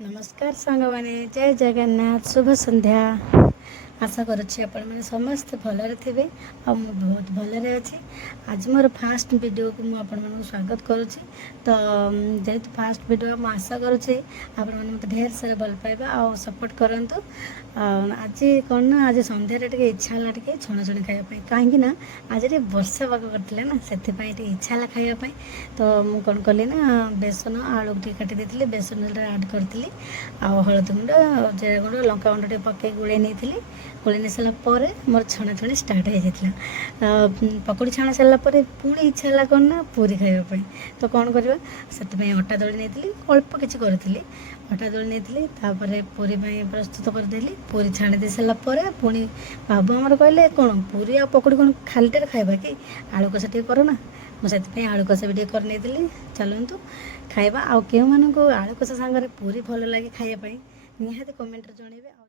नमस्कार सांग मैंने जय जगन्नाथ शुभ संध्या आशा करुच्छी आपण मैंने समस्ते भलरे थे आ बहुत भलरे अच्छी आज मोर फास्ट वीडियो को मुझे स्वागत करुच्ची। तो जेहेतु फास्ट वीडियो मुझे आशा करुच्ची आपण मैंने मत ढेर सारा भल पाइबा आ सपोर्ट करंतु। आज कौन ना आज संध्यारे टे इच्छा है टे छणाछणी खायापी कहीं ना आज टे वर्षा पाग करते ना से इच्छा है खायापी। तो मुझे कौन कली ना बेसन आलू टे काटी देती बेसन आड करी आ हलदी गुंड जीरा गुंड लंका गुंड टे पकई गोले नहीं गोले नहीं सारापर मोर छणाछणी स्टार्ट हो जाता। पकड़ी छाण सारापर पुणी इच्छा है कौन ना पूरी खायापी। तो कौन करवा से अटा दली नहीं अल्प किसी करी अटा दली नहीं पूरी प्रस्तुत करदेली। पूरी छाणी दे सारापर पुणी बाबू आमर कहले कौन पूरी आ पकड़ी कौन खालीटे खाइबा कि आलू कषा टे करना मुझे आलू कषा भी कर नहीं चलतु खाइबा। आउ के आलू कषा सांगे पूरी भल लगे खायापी निहाती कमेंट जनइबे।